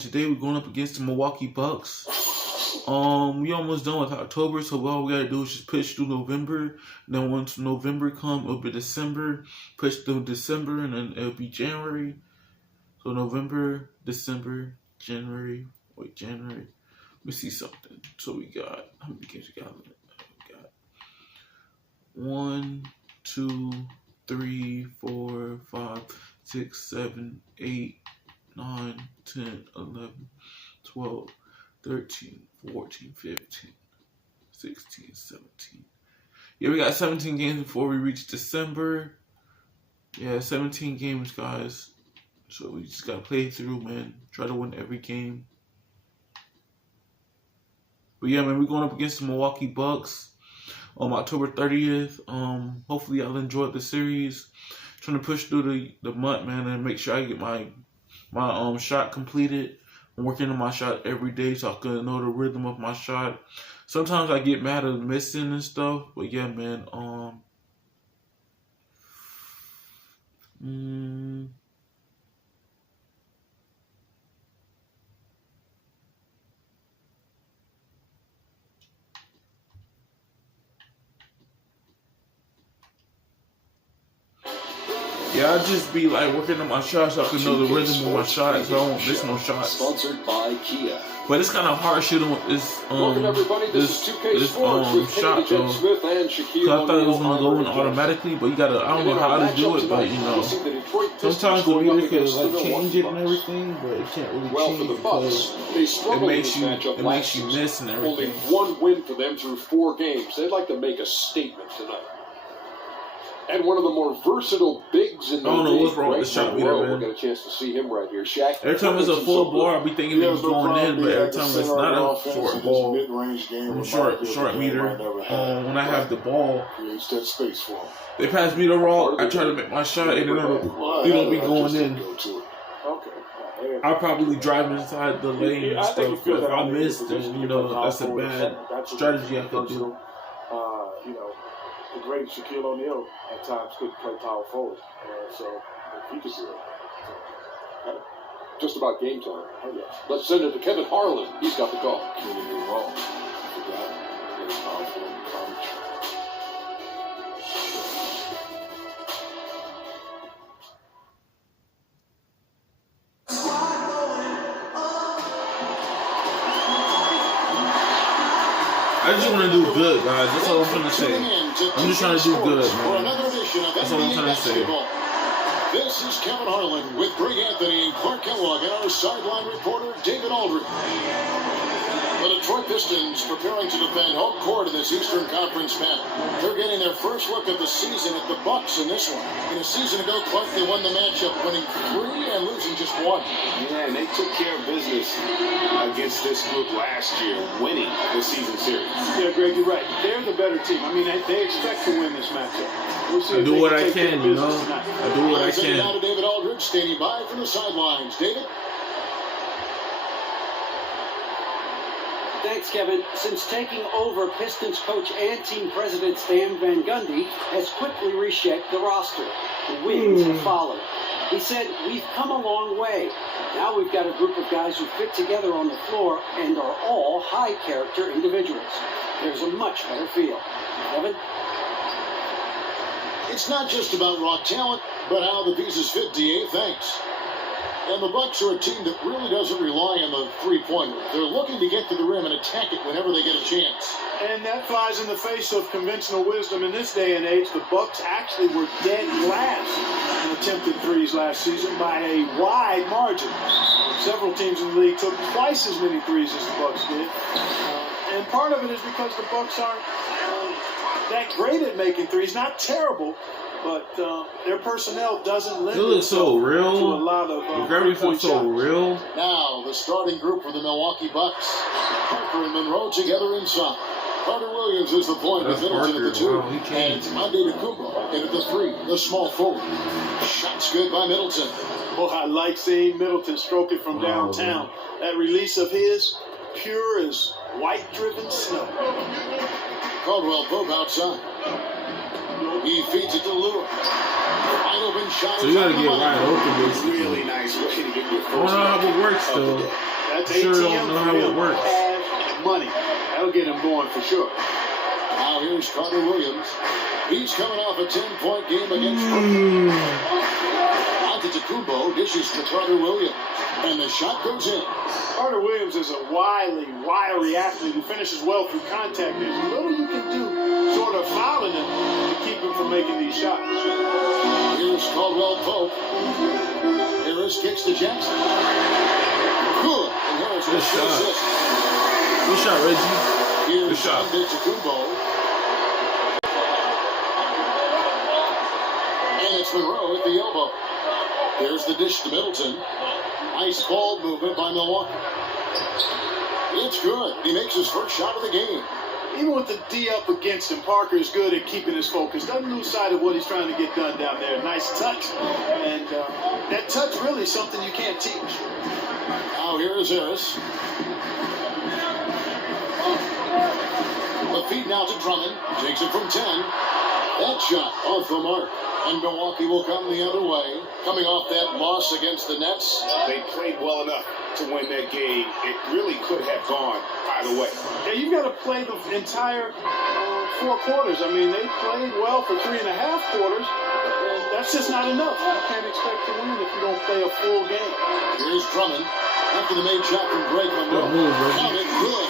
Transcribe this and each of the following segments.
Today we're going up against the Milwaukee Bucks. We almost done with October, so all we gotta do is just push through November. Then once November comes, it'll be December. Push through December, and then it'll be January. So November, December, January. Wait, January. Let me see something. So we got, how many games we got? We got 1, 2, 3, 4, 5, 6, 7, 8, 9, 10, 11, 12, 13, 14, 15, 16, 17. Yeah, we got 17 games before we reach December. Yeah, 17 games, guys. So we just gotta play through, man. Try to win every game. But yeah, man, we're going up against the Milwaukee Bucks on October 30th. Hopefully y'all enjoyed the series. Trying to push through the month, man, and make sure I get my shot completed. I'm working on my shot every day so I can know the rhythm of my shot. Sometimes I get mad at missing and stuff, but yeah, man. Yeah, I just be like working on my shots so I can know the rhythm of my shots, so I don't miss no shots. Sponsored by Kia. But it's kind of hard shooting with this shot though. So I thought it was gonna go in automatically, but you gotta, I don't know how to do it, but you know, sometimes the meter can like change it and everything, but it can't really change because it makes you miss and everything. Only one win for them through 4 games. They'd like to make a statement tonight. And one of the more versatile bigs in the league. I don't know what's wrong with the shot meter, man. We'll get a chance to see him right here. Shaq. Every time it's a full ball, I'll be thinking it's going in, but every time it's not a short ball, short meter, when I have the ball, they pass me the rock, I try to make my shot, and it don't be going in. I'll probably drive inside the lane and stuff, but if I miss, then, you know, that's a bad strategy I could do. The great Shaquille O'Neal at times couldn't play power forward, so he could do it. Just about game time. Oh, yeah. Let's send it to Kevin Harlan. He's got the call. Wrong. Very powerful in college. I just want to do good, guys. That's all I'm trying to say. I'm just trying to do good, man. That's all I'm trying to say. This is Kevin Harlan with Greg Anthony and Clark Kellogg and our sideline reporter, David Aldridge. The Detroit Pistons preparing to defend home court in this Eastern Conference match. They're getting their first look of the season at the Bucks in this one. In a season ago, Clark, they won the matchup, winning 3 and losing just 1. Yeah, and they took care of business against this group last year, winning the season series. Yeah, Greg, you're right. They're the better team. I mean, they expect to win this matchup. We'll see I do what I can, you know. I do what I can. Now to David Aldridge, standing by from the sidelines. David? Thanks, Kevin. Since taking over, Pistons coach and team president Stan Van Gundy has quickly reshaped the roster. The wings have followed. He said, "We've come a long way. Now we've got a group of guys who fit together on the floor and are all high-character individuals. There's a much better feel." Kevin? It's not just about raw talent, but how the pieces fit, DA. Thanks. And the Bucks are a team that really doesn't rely on the three-pointer. They're looking to get to the rim and attack it whenever they get a chance. And that flies in the face of conventional wisdom in this day and age. The Bucks actually were dead last in attempted threes last season by a wide margin. Several teams in the league took twice as many threes as the Bucks did. And part of it is because the Bucks aren't that great at making threes. Not terrible, but their personnel doesn't lend It looks so real. to a lot of the gravity feels so real. Now, the starting group for the Milwaukee Bucks. Parker and Monroe together inside. Carter Williams is the point with Middleton at the 2. Wow, and Antetokounmpo in at the 3, the small forward. Shots good by Middleton. Oh, I like seeing Middleton stroke it from downtown. That release of his, pure as white-driven snow. Caldwell Pope outside. He feeds it to Lure. Wide open shot. So you gotta get wide open, basically. Really nice way to get your I don't first. know how it works, though. That's Sure ATM don't know how for it him. works. Cash money. That'll get him going for sure. Now here's Carter Williams. He's coming off a 10-point game against Brooklyn. Antetokounmpo dishes to Carter Williams. And the shot goes in. Carter Williams is a wily, wiry athlete who finishes well through contact. There's little you can do short of fouling him to keep him from making these shots. Here's Caldwell Pope. Harris kicks to Jackson. Good. And Harris Good gets the shot. assist. Good shot, Reggie. Here's Good shot. Antetokounmpo. And it's Monroe at the elbow. There's the dish to Middleton. Nice ball movement by Milwaukee. It's good. He makes his first shot of the game. Even with the D up against him, Parker is good at keeping his focus. Doesn't lose sight of what he's trying to get done down there. Nice touch. And that touch really is something you can't teach. Now here is Harris. The feed now to Drummond. Takes it from 10. That shot off the mark. And Milwaukee will come the other way. Coming off that loss against the Nets. They played well enough to win that game. It really could have gone either way. Yeah, you've got to play the entire 4 quarters. I mean, they played well for 3.5 quarters. And that's just not enough. You can't expect to win if you don't play a full game. Here's Drummond. After the made shot from Greg Monroe. Good move, Reggie. Counted good.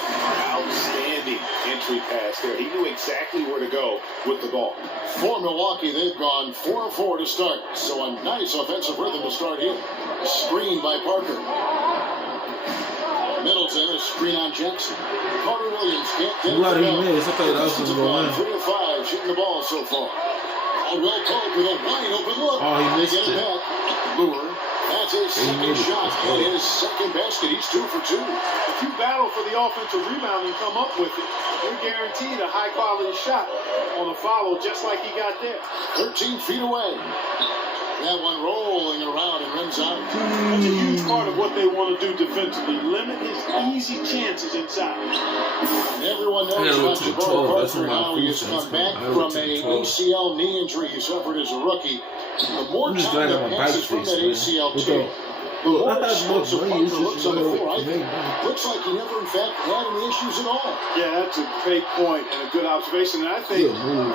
Outstanding entry pass there. He knew exactly where to go with the ball. For Milwaukee, they've gone 4-4 to start. So a nice offensive rhythm to start here. Screen by Parker. Middleton, a screen on Jackson. Carter Williams can't get it. Glad to he go. missed. I thought that was Pistons gonna have go gone 3 of 5 shooting the ball so far. Caldwell Pope with a wide open look. Oh, he They missed get it it. back. Lure. That's his He second made it. shot That's and good. his second basket. He's 2 for 2. If you battle for the offensive rebound and come up with it, you're guaranteed a high-quality shot on a follow just like he got there. 13 feet away. That one rolling around and runs out. That's a huge part of what they want to do defensively. Limit his easy chances inside. And everyone I knows gotta about look to the Jabbar 12. That's Parker, where my how he has food come sense back comes. I from look to the a 12. ACL knee injury he suffered as a rookie. The more I'm just time glad that I'm a passes from bike that face, ACL man. tear, the Look, more I had explosive more money. Parker looks on the floor. I think It's looks like he never, in fact, had any issues at all. Yeah, that's a great point and a good observation. And I think Good move.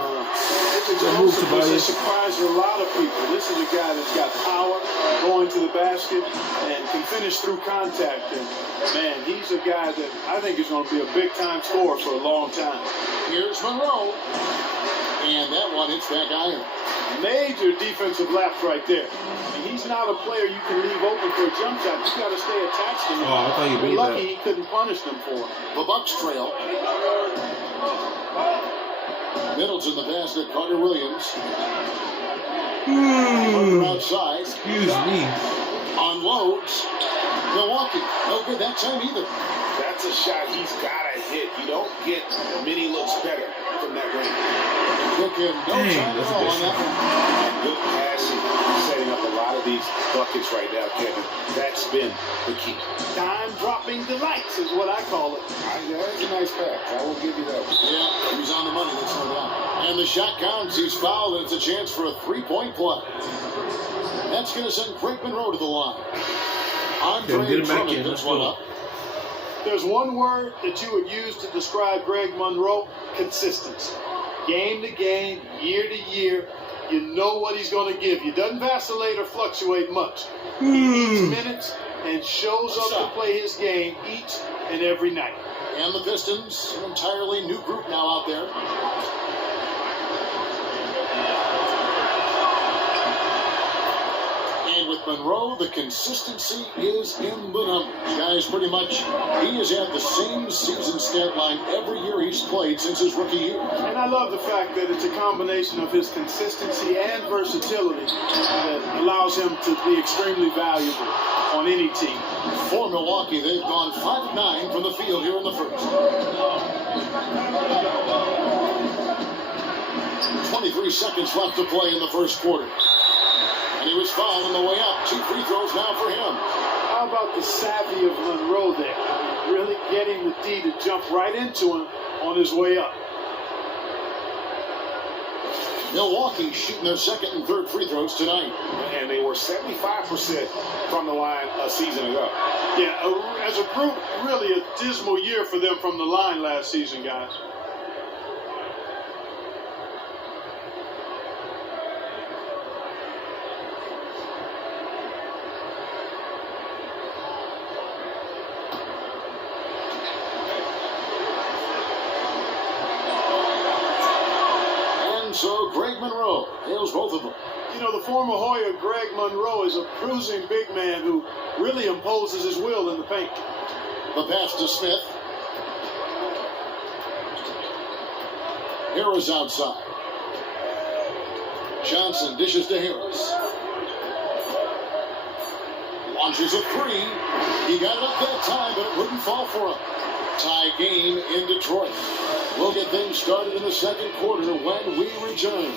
his Good move, explosiveness has Tobias. surprised a lot of people. This is a guy that's got power, going to the basket, and can finish through contact. And, man, he's a guy that I think is going to be a big-time scorer for a long time. Here's Monroe. And that one hits back iron. Major defensive lapse right there. And he's not a player you can leave open for a jump shot. You got to stay attached to him. Oh, I thought you We're made lucky that. he couldn't punish them for it. The Bucks trail. Middleton, the pass to Carter Williams. Parker outside. Excuse me. Unloads. Milwaukee. No good that time either. That's a shot he's got to hit. You don't get many looks better from that range. Took him no Dang, time at that's a all good on that one. Good passing, setting up a lot of these buckets right now, Kevin. That's been the key. Time-dropping delights is what I call it. That's a nice pass. I will give you that one. Yeah, he's on the money, that's no doubt. And the shot counts. He's fouled, and it's a chance for a three-point play. That's going to send Greg Monroe to the line. Okay, get Andre him back in. Drummond Let's picks one go. up. There's one word that you would use to describe Greg Monroe: consistency. Game to game, year to year, you know what he's going to give you. Doesn't vacillate or fluctuate much. He needs minutes and shows up to play his game each and every night. And the Pistons, an entirely new group now out there. And with Monroe, the consistency is in the numbers. Guys, pretty much, he has had the same season stat line every year he's played since his rookie year. And I love the fact that it's a combination of his consistency and versatility that allows him to be extremely valuable on any team. For Milwaukee, they've gone 5 of 9 from the field here in the first. 23 seconds left to play in the first quarter. And he was fouled on the way up. 2 free throws now for him. How about the savvy of Monroe there? Really getting the D to jump right into him on his way up. Milwaukee shooting their second and third free throws tonight. And they were 75% from the line a season ago. Yeah, as a group, really a dismal year for them from the line last season, guys. So Greg Monroe hails both of them. You know, the former Hoya Greg Monroe is a bruising big man who really imposes his will in the paint. The pass to Smith. Harris outside. Johnson dishes to Harris. Launches a three. He got it up that time, but it wouldn't fall for him. Tie game in Detroit. We'll get things started in the second quarter when we return.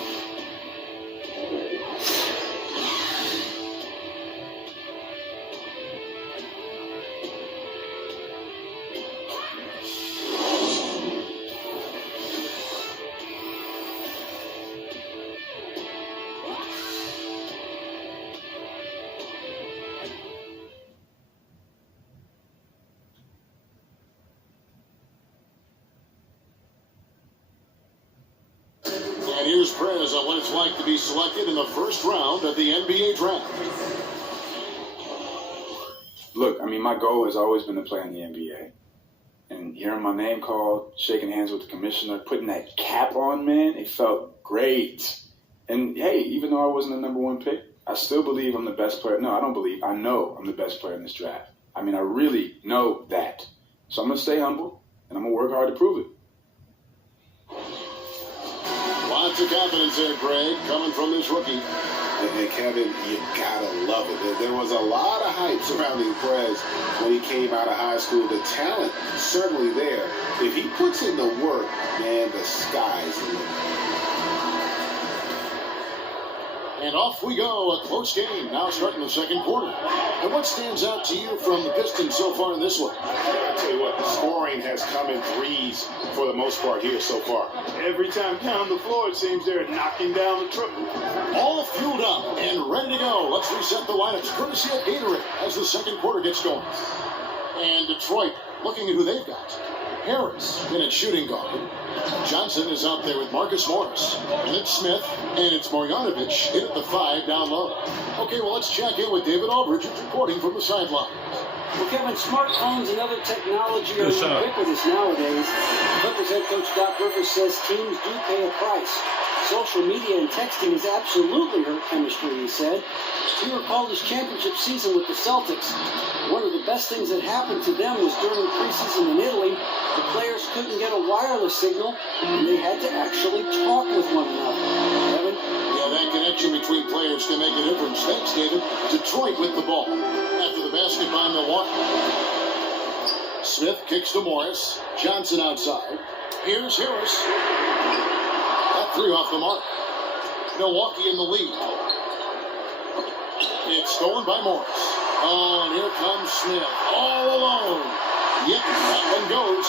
And here's Prez on what it's like to be selected in the first round of the NBA draft. Look, I mean, my goal has always been to play in the NBA. And hearing my name called, shaking hands with the commissioner, putting that cap on, man, it felt great. And, hey, even though I wasn't the number one pick, I still believe I'm the best player. No, I don't believe. I know I'm the best player in this draft. I mean, I really know that. So I'm going to stay humble, and I'm going to work hard to prove it. Lots of confidence there, Greg, coming from this rookie. And Kevin, you gotta love it. There was a lot of hype surrounding Prez when he came out of high school. The talent certainly there. If he puts in the work, man, the sky's the limit. And off we go, a close game, now starting the second quarter. And what stands out to you from the Pistons so far in this one? I tell you what, the scoring has come in threes for the most part here so far. Every time down the floor, it seems they're knocking down the triple. All fueled up and ready to go. Let's reset the lineups, courtesy of Gatorade, as the second quarter gets going. And Detroit looking at who they've got. Harris in at shooting guard. Johnson is out there with Marcus Morris. And it's Smith. And it's Marjanovic in at the 5 down low. Okay, well, let's check in with David Aldridge, who's reporting from the sideline. Well, Kevin, smartphones and other technology are ubiquitous nowadays. Clippers head coach Doc Rivers says teams do pay a price. Social media and texting has absolutely hurt chemistry, he said. He recalled his championship season with the Celtics. One of the best things that happened to them was during the preseason in Italy. The players couldn't get a wireless signal, and they had to actually talk with one another. Kevin? Yeah, that connection between players can make a difference. Thanks, David. Detroit with the ball. After the basket by Milwaukee. Smith kicks to Morris. Johnson outside. Here's Harris. That three off the mark. Milwaukee in the lead. It's stolen by Morris. Oh, and here comes Smith. All alone. Yep, that one goes.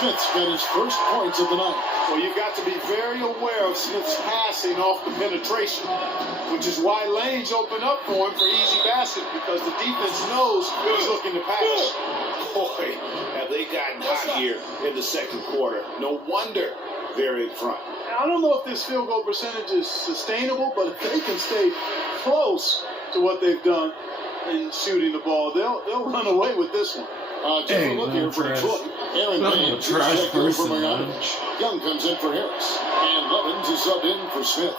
Smith's got his first points of the night. Well, you've got to be very aware of Smith's passing off the penetration, which is why lanes open up for him for easy basket, because the defense knows he's looking to pass. Boy, have they gotten hot here in the second quarter. No wonder they're in front. I don't know if this field goal percentage is sustainable, but if they can stay close to what they've done in shooting the ball, they'll run away with this one. Take a look here for Detroit. Aaron Baines is checked in for Marjanovic. Young comes in for Harris. And Levins is subbed in for Smith.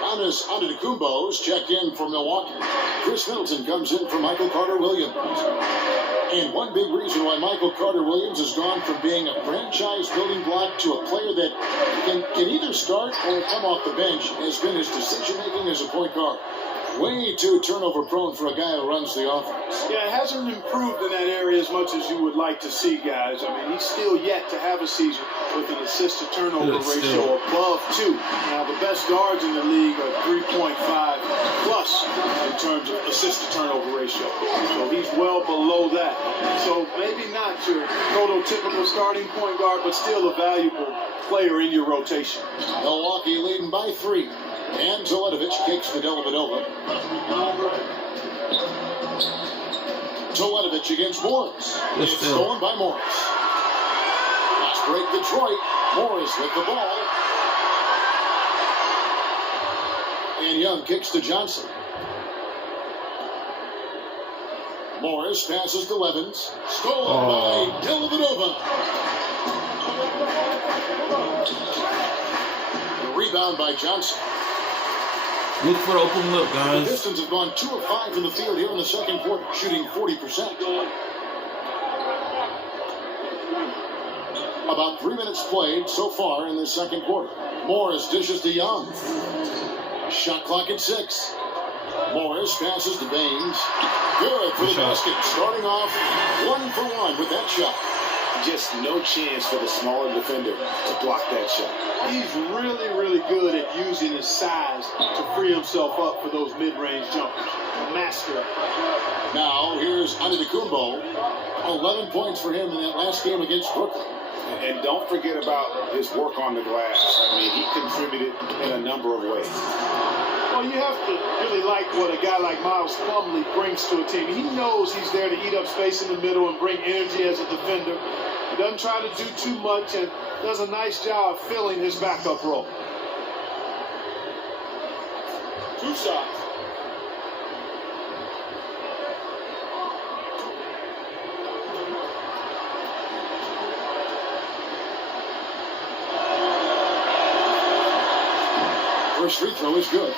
Giannis Antetokounmpo is checked in for Milwaukee. Chris Middleton comes in for Michael Carter-Williams. And one big reason why Michael Carter-Williams has gone from being a franchise building block to a player that can either start or come off the bench has been his decision-making as a point guard. Way too turnover prone for a guy who runs the offense. Yeah, it hasn't improved in that area as much as you would like to see, guys. I mean, he's still yet to have a season with an assist-to-turnover ratio above 2. Now, the best guards in the league are 3.5 plus in terms of assist-to-turnover ratio. So he's well below that. So maybe not your prototypical starting point guard, but still a valuable player in your rotation. Milwaukee leading by 3. And Toledovich kicks to Dellavedova. Toledovich against Morris. It's stolen by Morris. Last break Detroit. Morris with the ball. And Young kicks to Johnson. Morris passes to Levins. Stolen by Dellavedova. The rebound by Johnson. Look for the open look, guys. The Pistons have gone 2 of 5 from the field here in the second quarter, shooting 40%. About 3 minutes played so far in the second quarter. Morris dishes to Young. Shot clock at 6. Morris passes to Baines. Good for the basket. Starting off 1 for 1 with that shot. Just no chance for the smaller defender to block that shot. He's really, really good at using his size to free himself up for those mid-range jumpers. A master. Now, here's Antetokounmpo. 11 points for him in that last game against Brooklyn. And don't forget about his work on the glass. I mean, he contributed in a number of ways. Well, you have to really like what a guy like Miles Plumlee brings to a team. He knows he's there to eat up space in the middle and bring energy as a defender. He doesn't try to do too much and does a nice job filling his backup role. 2 shots. First free throw is good.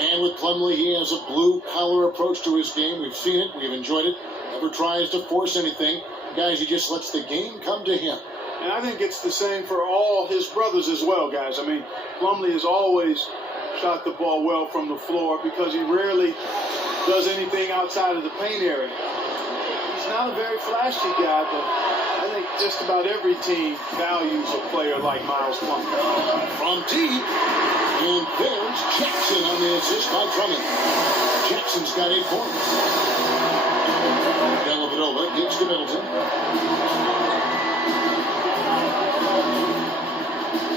And with Plumlee, he has a blue-collar approach to his game. We've seen it. We've enjoyed it. Never tries to force anything. Guys, he just lets the game come to him. And I think it's the same for all his brothers as well, guys. I mean, Plumlee has always shot the ball well from the floor because he rarely does anything outside of the paint area. He's not a very flashy guy, but I think just about every team values a player like Miles Plumlee. From deep, and there's Jackson on the assist by Drummond. Jackson's got 8 points. Dellavedova gives to Middleton.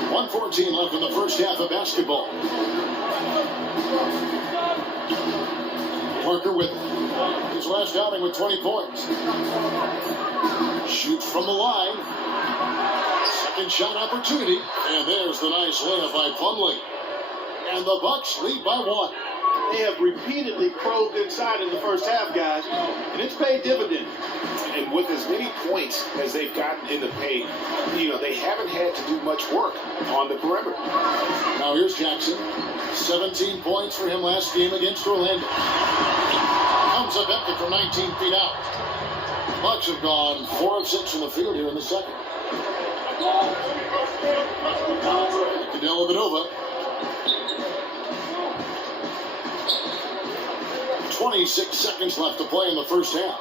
1:14 left in the first half of basketball. Parker with his last outing with 20 points. Shoots from the line. Second shot opportunity. And there's the nice layup by Plumlee. And the Bucks lead by 1. They have repeatedly probed inside in the first half, guys, and it's paid dividends. And with as many points as they've gotten in the paint, they haven't had to do much work on the perimeter. Now here's Jackson. 17 points for him last game against Orlando. Comes up empty from 19 feet out. Bucks have gone 4 of 6 from the field here in the second. Dellavedova. 26 seconds left to play in the first half.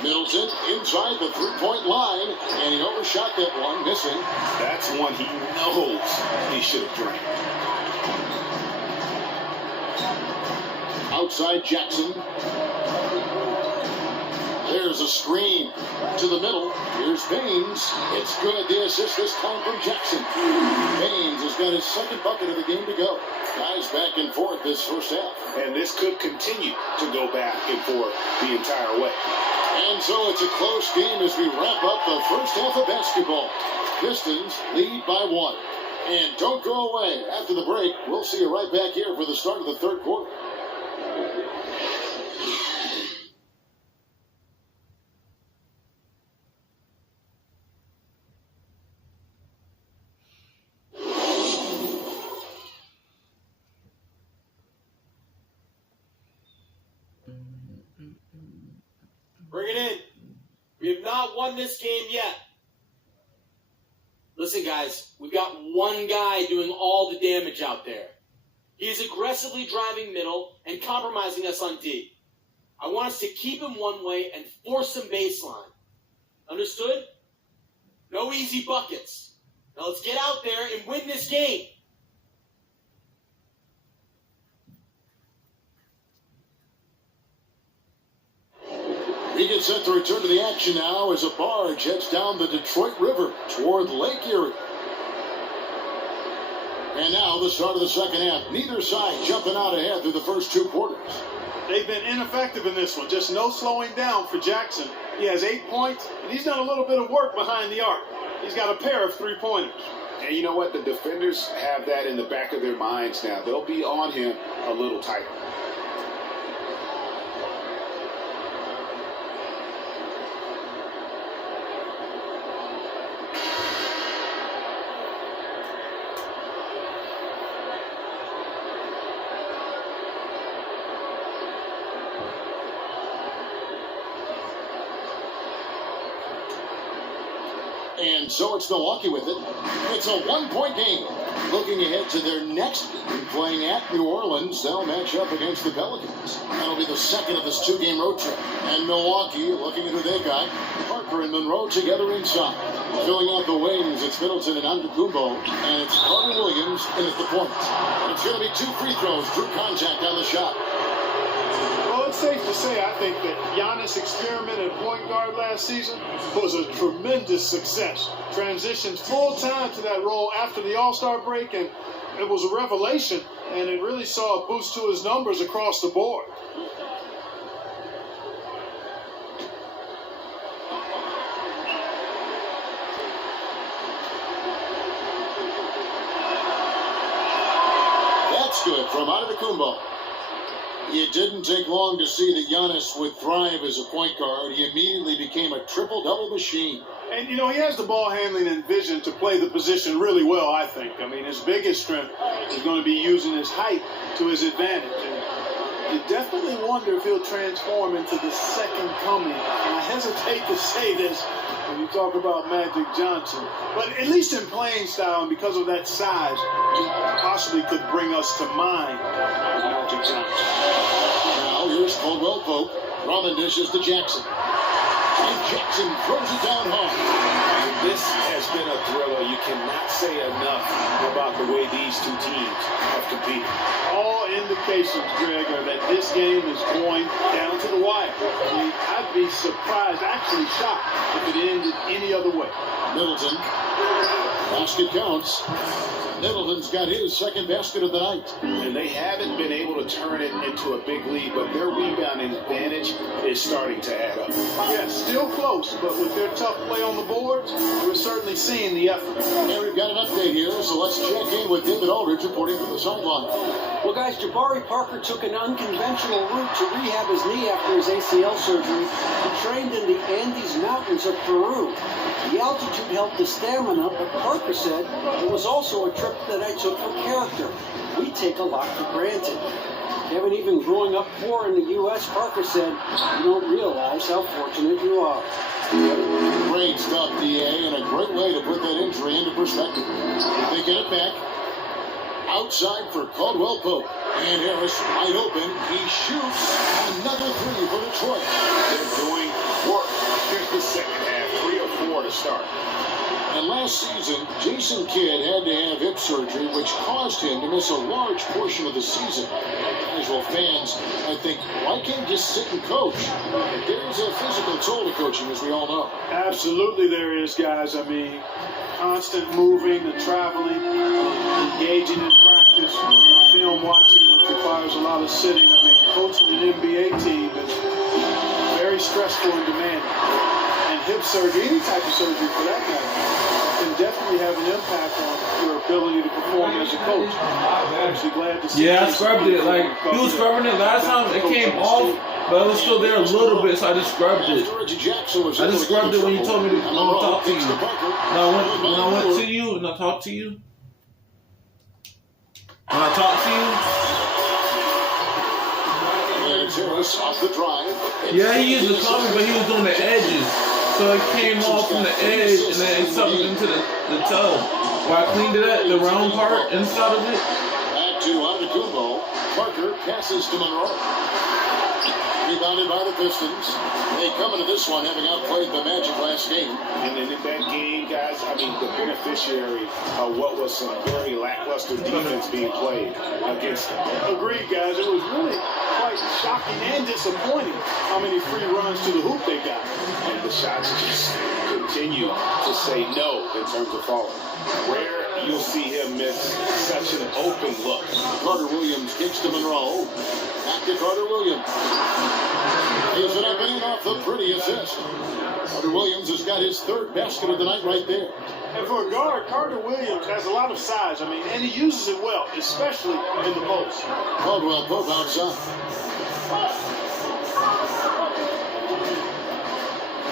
Middleton inside the three-point line, and he overshot that one, missing. That's one he knows he should have drained. Outside Jackson. There's a screen to the middle. Here's Baines. It's good. The assist this time from Jackson. Baines has got his second bucket of the game to go. Guys back and forth this first half. And this could continue to go back and forth the entire way. And so it's a close game as we wrap up the first half of basketball. Pistons lead by 1. And don't go away. After the break, we'll see you right back here for the start of the third quarter. Bring it in. We have not won this game yet. Listen, guys, we've got one guy doing all the damage out there. He is aggressively driving middle and compromising us on D. I want us to keep him one way and force him baseline. Understood? No easy buckets. Now let's get out there and win this game. He gets set to return to the action now as a barge heads down the Detroit River toward Lake Erie. And now the start of the second half. Neither side jumping out ahead through the first 2 quarters. They've been ineffective in this one. Just no slowing down for Jackson. He has 8 points, and he's done a little bit of work behind the arc. He's got a pair of 3-pointers. And you know what? The defenders have that in the back of their minds now. They'll be on him a little tighter. And so it's Milwaukee with it. It's a 1-point game. Looking ahead to their next game, playing at New Orleans, they'll match up against the Pelicans. That'll be the second of this 2-game road trip. And Milwaukee, looking at who they got, Parker and Monroe together inside. Filling out the wings, it's Middleton and Antetokounmpo, and it's Carter Williams in at the point. It's going to be 2 free throws, drew contact on the shot. Well, it's safe to say, I think, that Giannis' experiment at point guard last season was a tremendous success. Transitioned full time to that role after the All-Star break, and it was a revelation, and it really saw a boost to his numbers across the board. That's good from Antetokounmpo. It didn't take long to see that Giannis would thrive as a point guard. He immediately became a triple-double machine. And, you know, he has the ball handling and vision to play the position really well, I think. I mean, his biggest strength is going to be using his height to his advantage. And you definitely wonder if he'll transform into the second coming. And I hesitate to say this when you talk about Magic Johnson. But at least in playing style and because of that size, he possibly could bring us to mind with Magic Johnson. Now here's Caldwell Pope. Drummond dishes to Jackson. And Jackson throws it down hard. This has been a thriller. You cannot say enough about the way these two teams have competed. All indications, Greg, are that this game is going down to the wire. I mean, I'd be surprised, actually shocked, if it ended any other way. Middleton. Basket counts. Middleton's got his second basket of the night. And they haven't been able to turn it into a big lead, but their rebounding advantage is starting to add up. Yeah, still close, but with their tough play on the boards, we're certainly seeing the effort. And we've got an update here, so let's check in with David Aldridge reporting from the sideline. Well, guys, Jabari Parker took an unconventional route to rehab his knee after his ACL surgery. He trained in the Andes Mountains of Peru. The altitude helped his stamina, but Parker said it was also a trip that I took for character. We take a lot for granted. Kevin, even growing up poor in the U.S., Parker said, you don't realize how fortunate you are. Great stuff, DA, and a great way to put that injury into perspective. They get it back. Outside for Caldwell Pope. And Harris wide open. He shoots another 3 for Detroit. They're doing work. Here's the second half, 3 or 4 to start. And last season, Jason Kidd had to have hip surgery, which caused him to miss a large portion of the season. Casual fans, I think, why can't you just sit and coach? But there's a physical toll to coaching, as we all know. Absolutely there is, guys. I mean, constant moving and traveling, engaging in practice, film watching, which requires a lot of sitting. I mean, coaching an NBA team is very stressful and demanding. And hip surgery, any type of surgery for that matter, can definitely have an impact on your ability to perform as a coach. I'm actually glad to see. Yeah, I scrubbed it. Like, he was scrubbing it last time. It came off, but it was still there a little bit, so I just scrubbed it. I just scrubbed it when you told me to talk to you. Now, when I went to you and I talked to you, yeah, he used the cover, but he was on the edges. So it came off from the edge and then it sucked into the tub. Where I cleaned it at, the round part inside of it. to Antetokounmpo. Parker passes to Monroe. Rebounded by the Pistons. They come into this one having outplayed the Magic last game. And then in that game, guys, I mean, the beneficiary of what was some very lackluster defense being played against them. Agreed, guys. It was really quite shocking and disappointing how many free runs to the hoop they got. And the shots just continue to say no in terms of falling. Rare you'll see him miss such an open look. Carter Williams kicks to Monroe. Back to Carter Williams. He's it up and off the pretty assist. Carter Williams has got his third basket of the night right there. And for a guard, Carter Williams has a lot of size. I mean, and he uses it well, especially in the post. Caldwell Pope outside.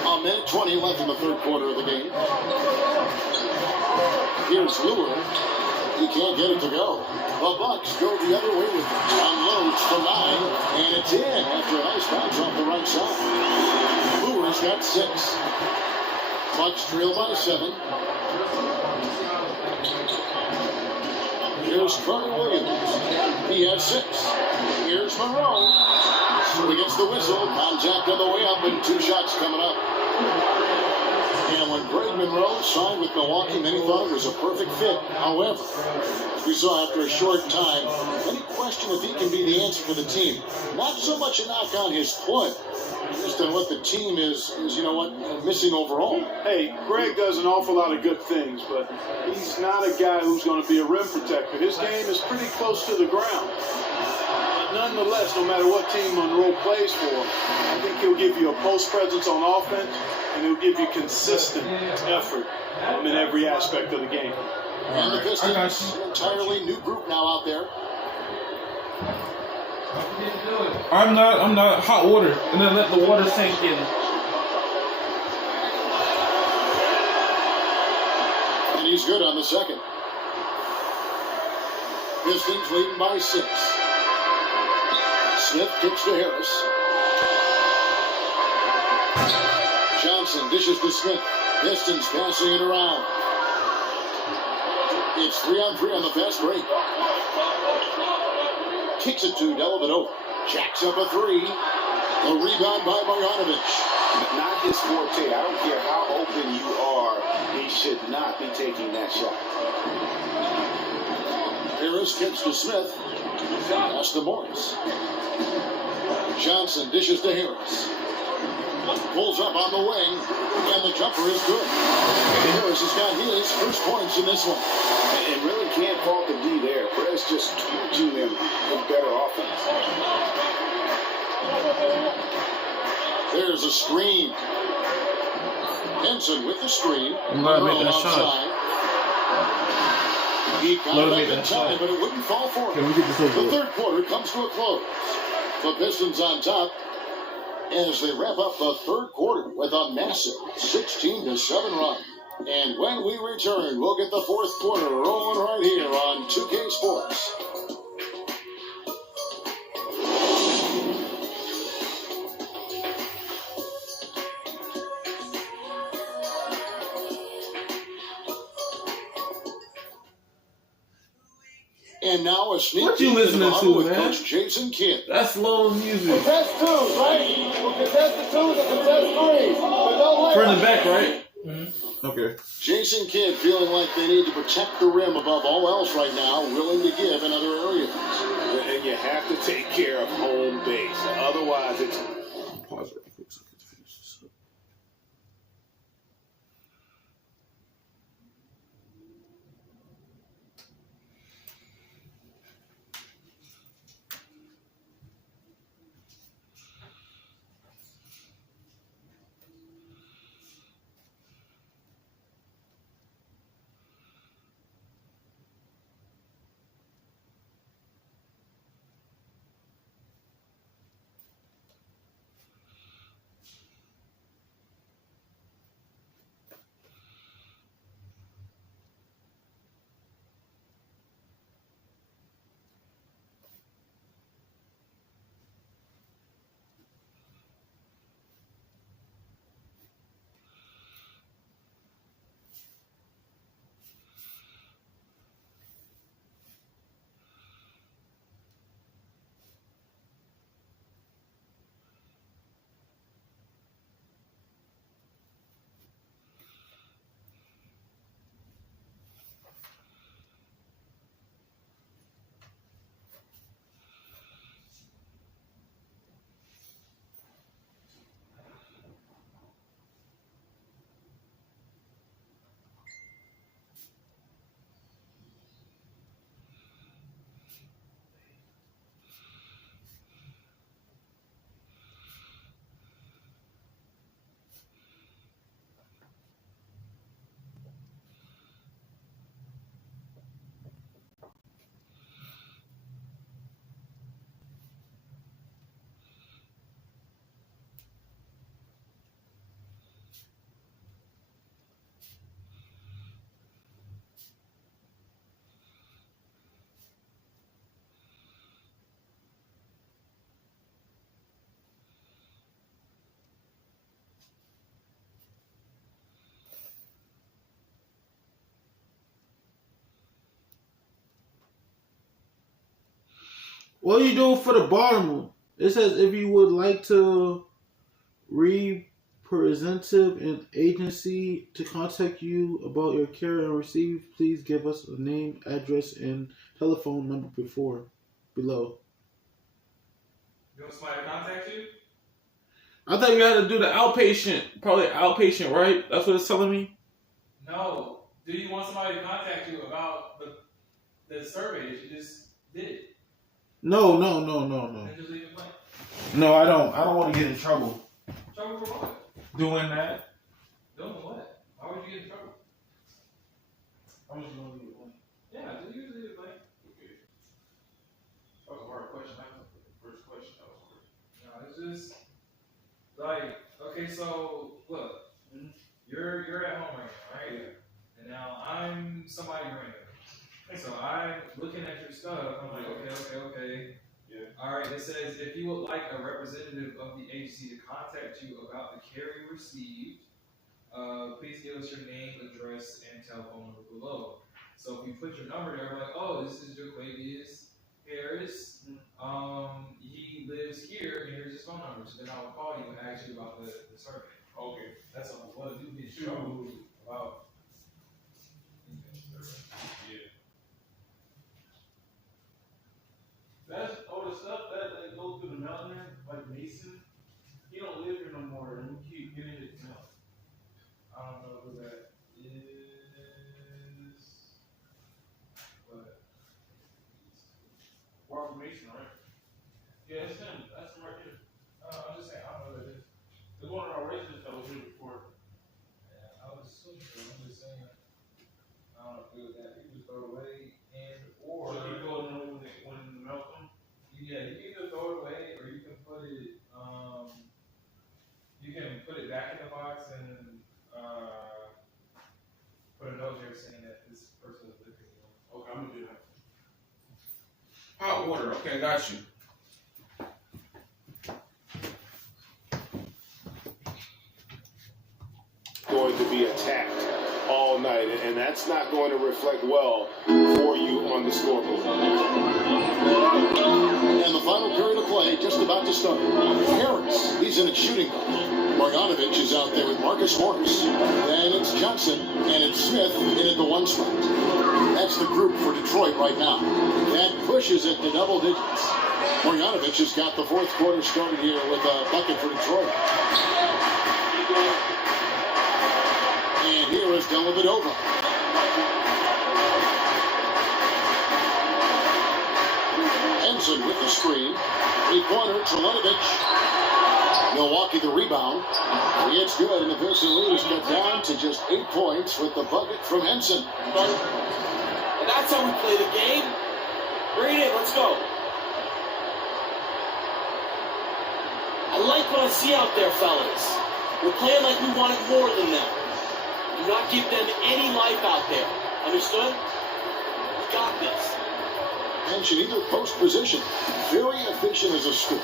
A minute 20 left in the third quarter of the game. Here's Lure. He can't get it to go. The Bucks go the other way with it. Unloads for 9, and it's in after a nice bounce off the right side. Lure's got 6. Bucks trail by 7. Here's Carter Williams. He has 6. Here's Monroe. So he gets the whistle. Contact on the way up, and 2 shots coming up. And when Greg Monroe signed with Milwaukee, many thought it was a perfect fit. However, as we saw after a short time, many question if he can be the answer for the team. Not so much a knock on his play, just on what the team is missing overall. Hey, Greg does an awful lot of good things, but he's not a guy who's going to be a rim protector. His game is pretty close to the ground. But nonetheless, no matter what team Monroe plays for, I think he'll give you a post presence on offense, and he'll give you consistent effort in every aspect of the game. And the Pistons, an entirely new group now out there. I'm not hot water, and then let the water sink in. And he's good on the second. Pistons leading by 6. Smith kicks to Harris. Johnson dishes to Smith. Pistons passing it around. It's 3-on-3 on the fast break. Kicks it to Dellavedova. Jacks up a 3. The rebound by Marjanovic. Not his forte. I don't care how open you are. He should not be taking that shot. Harris kicks to Smith. Pass to Morris. Johnson dishes to Harris. Pulls up on the wing, and the jumper is good. Harris has got his first points in this one. And really can't fault the D there. Perez just torching them with better offense. There's a screen. Henson with the screen. I'm glad I made that shot. He got it back in time, but it wouldn't fall for him. The third quarter comes to a close. The Pistons on top as they wrap up the third quarter with a massive 16-7 run. And when we return, we'll get the fourth quarter rolling right here on 2K Sports. And now a sneak What you peek listening into the to, huddle with man? Coach Jason Kidd. That's slow music. Contest 2, right? We'll contest the 2s and contest 3s. But don't let Turn the back, right? Okay. Jason Kidd feeling like they need to protect the rim above all else right now, willing to give in other areas. And you have to take care of home base. Otherwise, it's... Pause right quick so I can finish this up. What do you do for the bottom? It says if you would like to representative and agency to contact you about your carrier and receive, please give us a name, address, and telephone number below. You want somebody to contact you? I thought you had to do the outpatient. Probably outpatient, right? That's what it's telling me? No. Do you want somebody to contact you about the survey that you just did? No. Then just leave it blank. No, I don't. I don't want to get in trouble. Trouble for what? Doing that. Doing what? Why would you get in trouble? I'm just going to leave it blank. Yeah, just leave it blank. Okay. That was a hard question. That was the first question. That was hard. No, it's just like, okay, so look, you're at home right now, right? Yeah. And now I'm somebody random. So I'm looking at your stuff. I'm like, okay. Yeah. All right. It says if you would like a representative of the agency to contact you about the care you received, please give us your name, address, and telephone number below. So if you put your number there, we're like, oh, this is Jaquavius Harris. He lives here, and here's his phone number. So then I will call you and ask you about the survey. Okay. That's all. What do you get in trouble about? Yeah. That's all the stuff that goes through the mail there, like Mason. He don't live here no more, and we keep getting his mail. I don't know who that is. But Walker Mason, right? Yeah, it's him. That's him right here. I'm just saying, I don't know who that is. There's one of our residents that was here before. Yeah, I was so sure. I'm just saying, I don't know who that. He just throw it away or So you go in when the mail comes? yeah, you can either throw it away or you can put it back in the box and put a note here saying that this person is living here. Okay, I'm gonna do that. Hot water. Okay, got you. Going to be attacked all night, and that's not going to reflect well for you on the scoreboard. And the final period of play just about to start. Harris, he's in at shooting guard. Marjanovic is out there with Marcus Morris. Then it's Johnson, and it's Smith in at the one spot. That's the group for Detroit right now. That pushes it to double digits. Marjanovic has got the fourth quarter started here with a bucket for Detroit. And here is Dellavedova. Henson with the screen. Three-pointer, Teletovic. Milwaukee the rebound. It's good, and the Pistons lead is cut down to just 8 points with the bucket from Henson. And that's how we play the game. Bring it in, let's go. I like what I see out there, fellas. We're playing like we wanted more than them. Do not give them any life out there. Understood? We got this. Henson either post position. Very efficient as a scoop.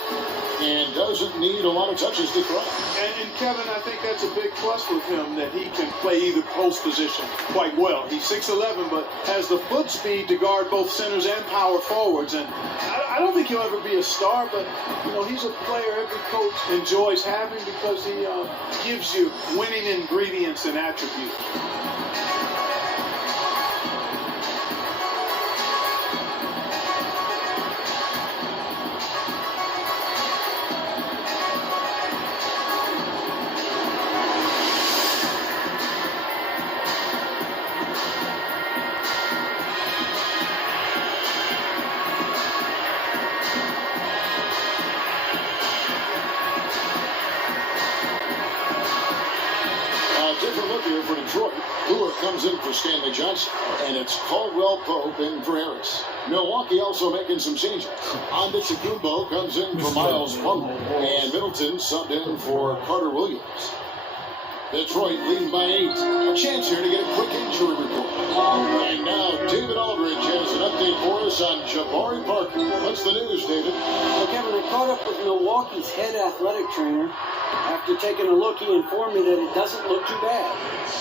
And doesn't need a lot of touches to throw. And Kevin, I think that's a big plus with him, that he can play either post position quite well. He's 6'11", but has the foot speed to guard both centers and power forwards. And I don't think he'll ever be a star, but he's a player every coach enjoys having because he gives you winning ingredients and attributes. Comes in for Stanley Johnson, and it's Caldwell Pope in for Harris. Milwaukee also making some changes. Antetokounmpo comes in for Miles Plumlee, and Middleton subbed in for Carter Williams. Detroit leading by 8. A chance here to get a quick injury report. And now David Aldridge has an update for us on Jabari Parker. What's the news, David? Well, Kevin, I caught up with Milwaukee's head athletic trainer. After taking a look, he informed me that it doesn't look too bad.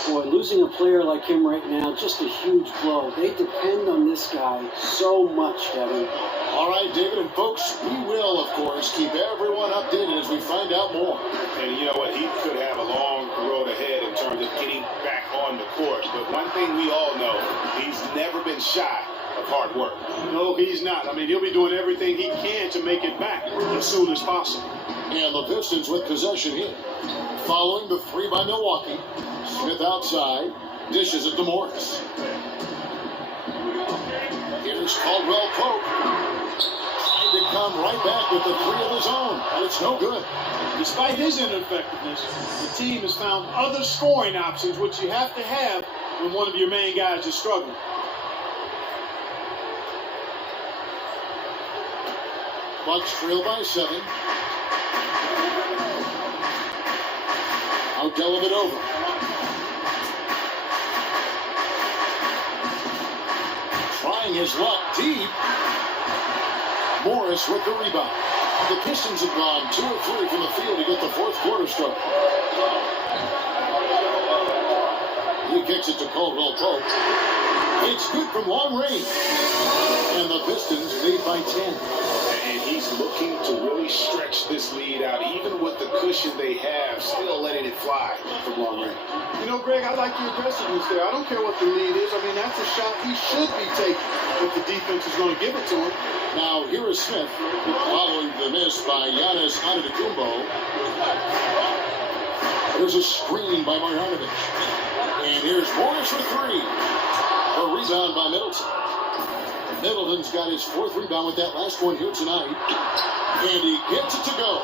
Boy, losing a player like him right now, just a huge blow. They depend on this guy so much, Kevin. All right, David, and folks, we will, of course, keep everyone updated as we find out more. And you know what? He could have a long road ahead in terms of getting back on the court. But one thing we all know, he's never been shy of hard work. No, he's not. I mean, he'll be doing everything he can to make it back as soon as possible. And the Pistons with possession here. Following the 3 by Milwaukee. Smith outside. Dishes it to Morris. Here's Caldwell Pope. Trying to come right back with the 3 of his own. And it's no good. Despite his ineffectiveness, the team has found other scoring options, which you have to have when one of your main guys is struggling. Bucks trail by 7. Out Dellavedova. Trying his luck deep. Morris with the rebound. The Pistons have gone 2 of 3 from the field to get the fourth quarter start. He kicks it to Caldwell Pope. It's good from long range. And the Pistons lead by 10. And he's looking to really stretch this lead out, even with the cushion they have, still letting it fly from long range. You know, Greg, I like your aggressiveness there. I don't care what the lead is. I mean, that's a shot he should be taking if the defense is going to give it to him. Now, here is Smith, following the miss by Giannis Antetokounmpo. There's a screen by Marjanovic. And here's Morris for 3. A rebound by Middleton. Middleton's got his 4th rebound with that last one here tonight. And he gets it to go.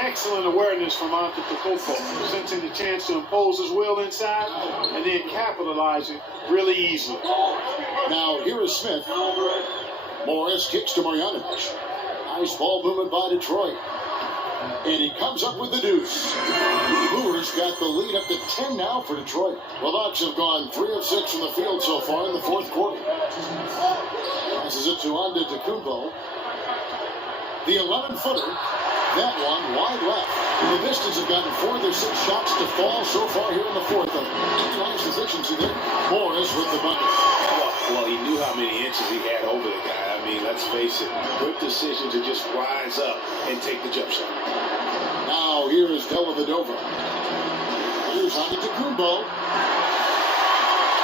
Excellent awareness from Antetokounmpo, sensing the chance to impose his will inside and then capitalizing really easily. Now, here is Smith. Morris kicks to Marjanovic. Nice ball movement by Detroit. And he comes up with the deuce. Brewers got the lead up to 10 now for Detroit. Well, Bucks have gone 3 of 6 from the field so far in the fourth quarter. Passes it to Antetokounmpo. The 11-footer. That one wide left. The Pistons have gotten 4 of their 6 shots to fall so far here in the fourth. Nice efficiency there. Morris with the bucket. Well, he knew how many inches he had over the guy. I mean, let's face it, good decision to just rise up and take the jump shot. Now here is Dellavedova. Here's Antetokounmpo.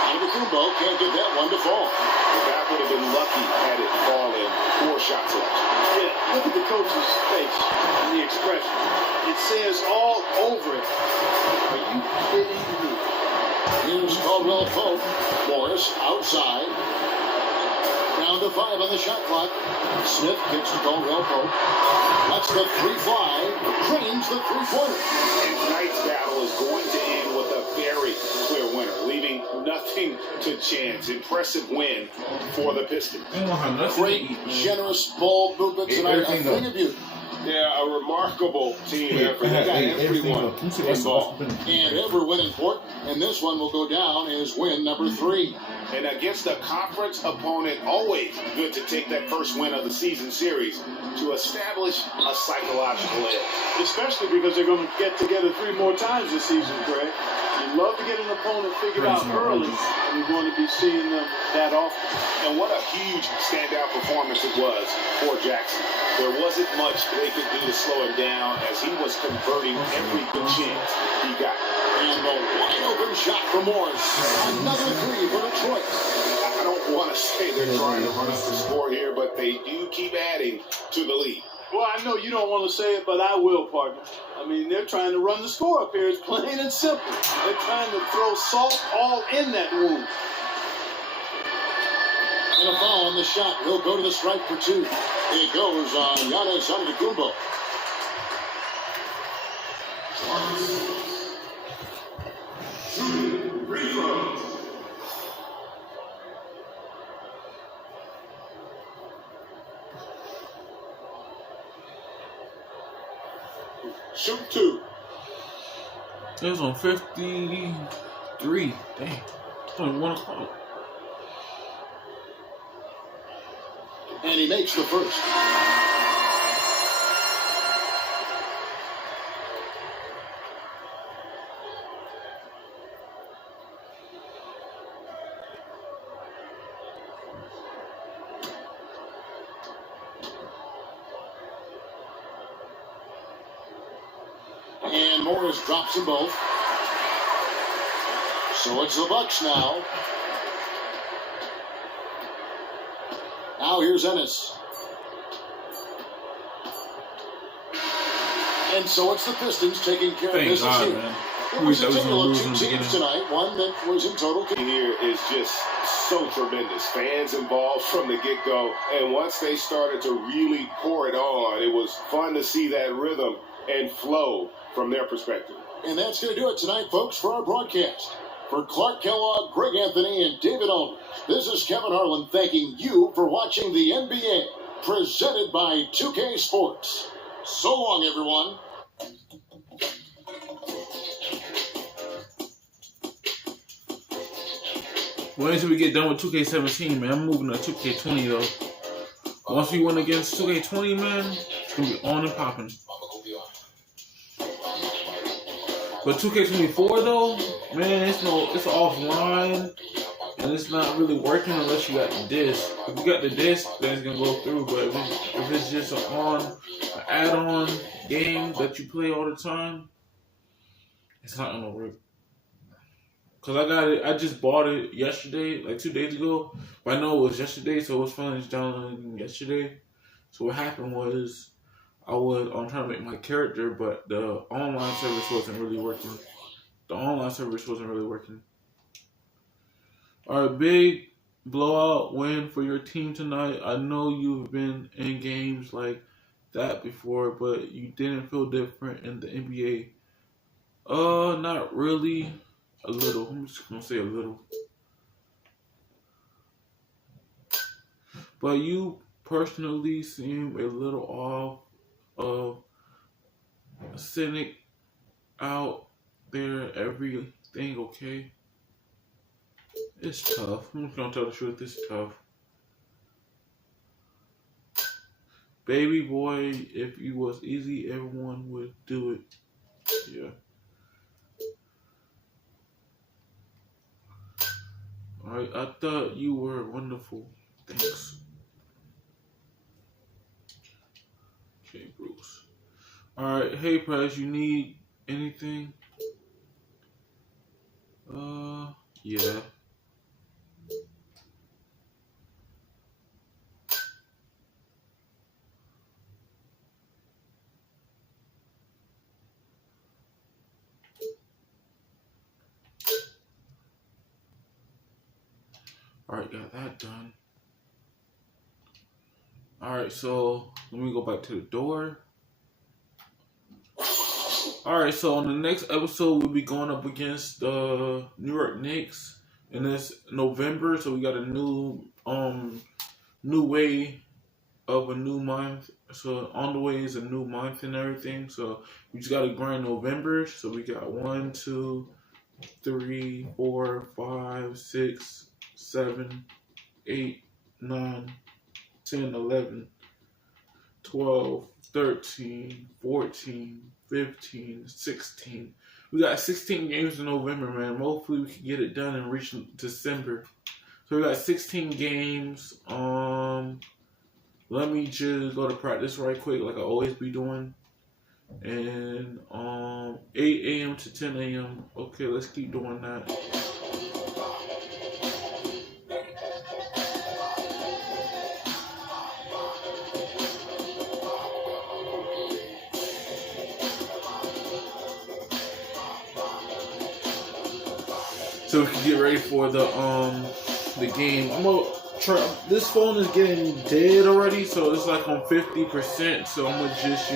Antetokounmpo can't get that one to fall. The guy would have been lucky had it fallen 4 shots left. Yeah, look at the coach's face and the expression. It says all over it. Are you kidding me? Here's Caldwell Pope. Morris outside. Down to 5 on the shot clock. Smith kicks to Caldwell Pope. That's the 3 fly. Cranes the 3-pointer. And tonight's battle is going to end with a very clear winner, leaving nothing to chance. Impressive win for the Pistons. Great, generous ball movement tonight. A thing of beauty. Yeah, a remarkable team effort. They got everyone involved. And every win important. And this one will go down as win number 3. And against a conference opponent, always good to take that first win of the season series to establish a psychological edge. Especially because they're going to get together 3 more times this season, Greg. You love to get an opponent figured out early, and you're going to be seeing them that often. And what a huge standout performance it was for Jackson. There wasn't much they could do to slow him down as he was converting every good chance he got. And the wide open shot for Morris. Another 3 for Detroit. I don't want to say they're trying to run up the score here, but they do keep adding to the lead. Well, I know you don't want to say it, but I will, partner. I mean, they're trying to run the score up here. It's plain and simple. They're trying to throw salt all in that wound. And a foul on the shot. He'll go to the stripe for 2. It goes on Giannis Antetokounmpo. Shoot 2. It was on 53. Dang. It's only 1 o'clock. And he makes the first. And Morris drops them both. So it's the Bucks now. Now here's Ennis. And so it's the Pistons taking care of business God, here. man. It was a That was tale gonna of lose two in the teams beginning. tonight. One that was in total. Here is just so tremendous. Fans involved from the get-go, and once they started to really pour it on, it was fun to see that rhythm and flow from their perspective. And that's going to do it tonight, folks, for our broadcast. For Clark Kellogg, Greg Anthony, and David Aldridge, this is Kevin Harlan thanking you for watching the NBA, presented by 2K Sports. So long, everyone. Wait until we get done with 2K17, man. I'm moving to 2K20 though. Once we win against 2K20, man, it's gonna be on and popping. But 2K24 though, man, it's offline and it's not really working unless you got the disc. If you got the disc, then it's gonna go through. But if it's just an add-on game that you play all the time, it's not gonna work. Cause I got it. I just bought it yesterday, like 2 days ago. But I know it was yesterday, so it was fun. Just downloading yesterday. So what happened was, I was trying to make my character, but the online service wasn't really working. All right, big blowout win for your team tonight. I know you've been in games like that before, but you didn't feel different in the NBA. Not really. A little. I'm just gonna say a little. But you personally seem a little off of cynic out there. Everything okay? It's tough. I'm just gonna tell the truth. It's tough. Baby boy, if it was easy, everyone would do it. Yeah. Alright, I thought you were wonderful. Thanks. Okay, Bruce. Alright, hey Prez, you need anything? Yeah. Alright, got that done. Alright, so let me go back to the door. Alright, so on the next episode, we'll be going up against the New York Knicks. And it's November, so we got a new way of a new month. So on the way is a new month and everything. So we just got to grind November. So we got 1, 2, 3, 4, 5, 6, 7, 8, 9, 10, 11, 12, 13, 14, 15, 16. We got 16 games in November, man. Hopefully we can get it done and reach December. So we got 16 games. Let me just go to practice right quick like I always be doing. And 8 a.m. to 10 a.m. Okay, let's keep doing that. So we can get ready for the game. I'm gonna try. This phone is getting dead already, so it's like on 50%. So I'm gonna just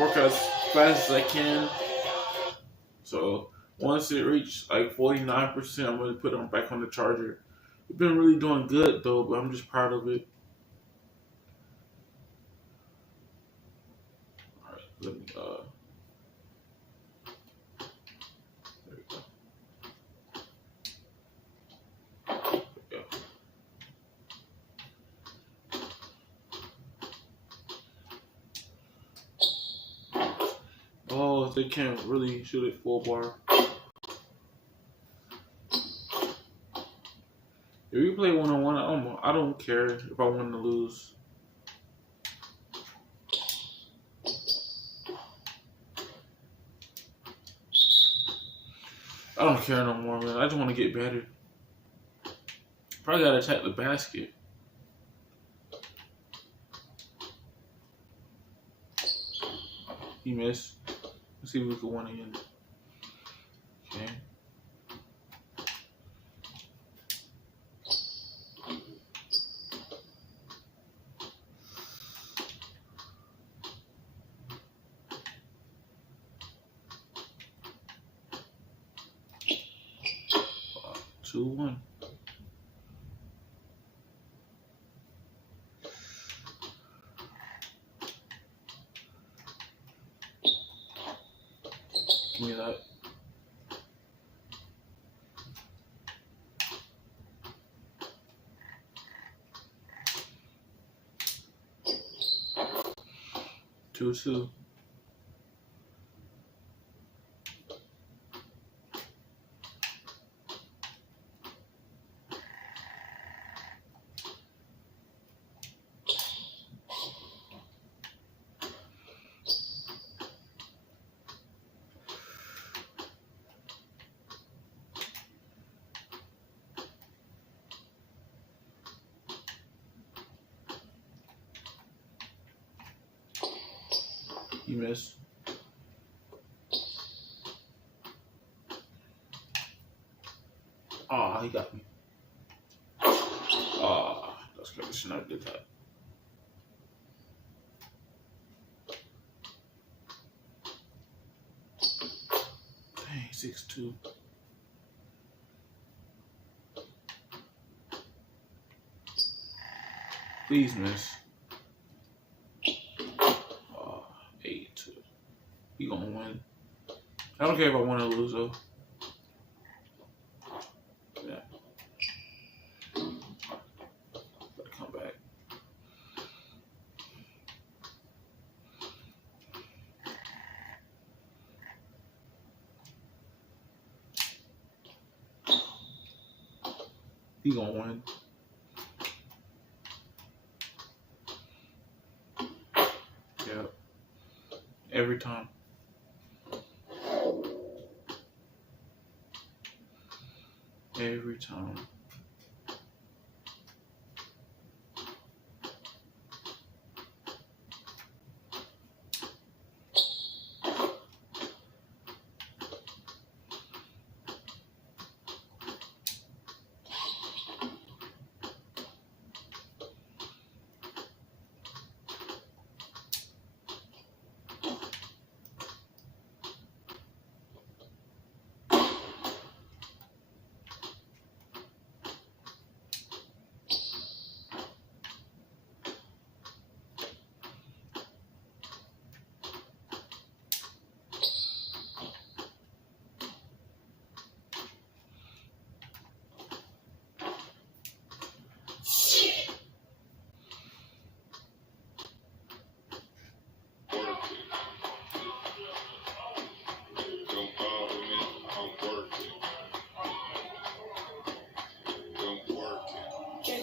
work as fast as I can. So once it reaches like 49%, I'm gonna put it back on the charger. It's been really doing good though, but I'm just proud of it. All right, let me because they can't really shoot it full bar. If we play 1-on-1, I don't care if I win or lose. I don't care no more, man. I just want to get better. Probably gotta attack the basket. He missed. Let's see if we can win again. Okay. Two, 2-1. Give me that. Two. You missed. Ah, he got me. Ah, that's crazy. Should not have did that. Dang, 6'2". Please miss. 8-2. He gonna win. I don't care if I win or lose though. Yeah. Gotta come back. He gonna win. Yeah. Every time. Every time.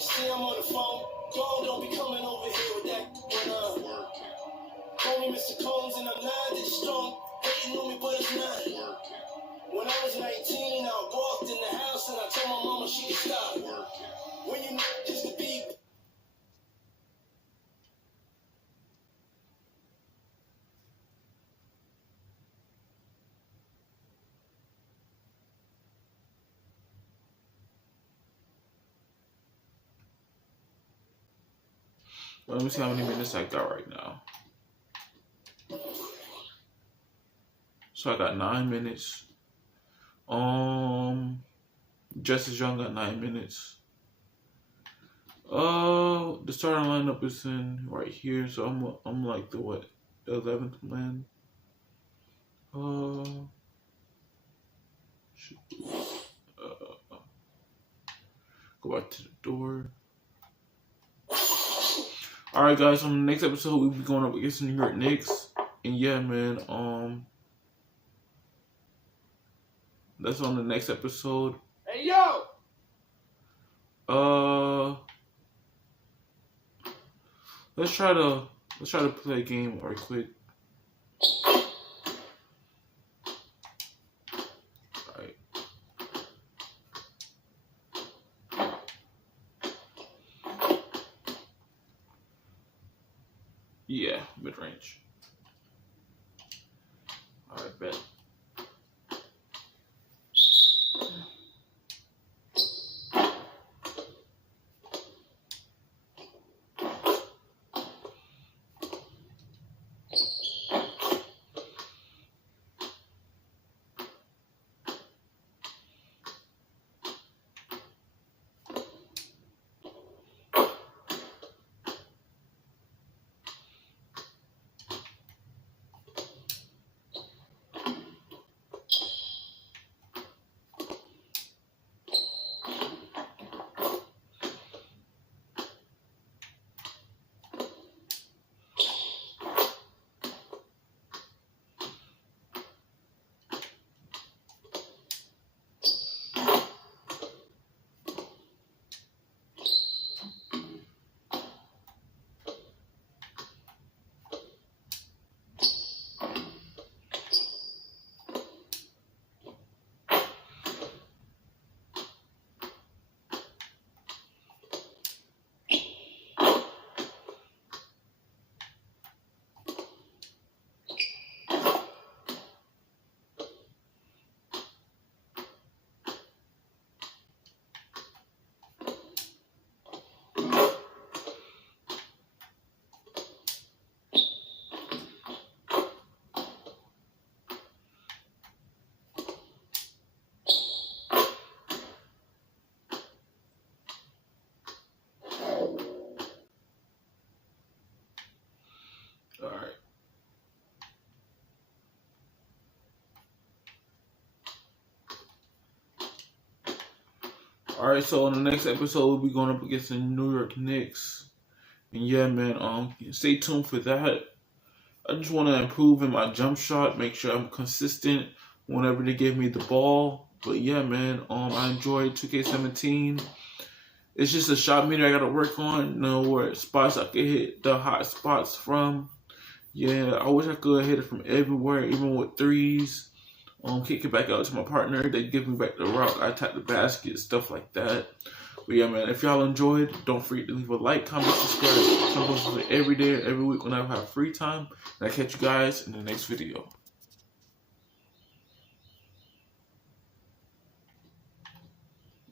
See, I'm on the phone. Dog, don't be coming over here with that when call me Mr. Combs and I'm 9 strong. Hating on me, but it's not. When I was 19, I walked in the house and I told my mama she could stop. When you just to be. Well, let me see how many minutes I got right now. So I got 9 minutes. Justice Young got 9 minutes. The starting lineup is in right here, so I'm like the 11th man. Go back to the door. Alright guys, on the next episode we'll be going up against the New York Knicks. And yeah man, that's on the next episode. Hey, yo! Let's try to play a game right quick. Alright. Yeah, mid range. Alright, bet. Alright. Alright, so in the next episode we'll be going up against the New York Knicks. And yeah, man, stay tuned for that. I just want to improve in my jump shot, make sure I'm consistent whenever they give me the ball. But yeah, man, I enjoyed 2K17. It's just a shot meter I gotta work on, where spots I could hit the hot spots from. Yeah, I wish I could hit it from everywhere, even with threes. Kick it back out to my partner. They give me back the rock. I tap the basket, stuff like that. But yeah, man, if y'all enjoyed, don't forget to leave a like, comment, subscribe. I'm posting it every day, every week when I have free time. And I'll catch you guys in the next video.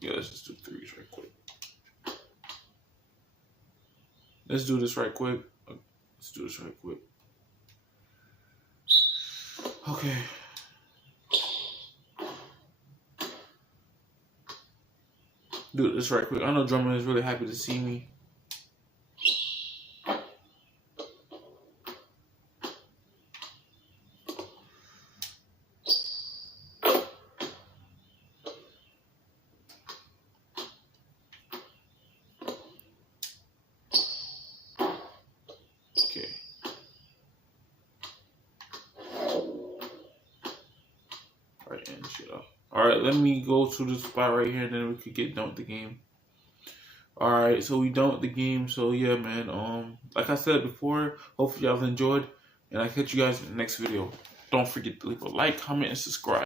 Yeah, let's just do threes right quick. Let's do this right quick. Okay. Do this right quick. I know Drummond is really happy to see me. Okay. Alright, end shit up. Alright, let me go to the spot right here and then we could get done with the game. Alright, so we done with the game. So yeah, man, like I said before, hopefully y'all enjoyed. And I'll catch you guys in the next video. Don't forget to leave a like, comment, and subscribe.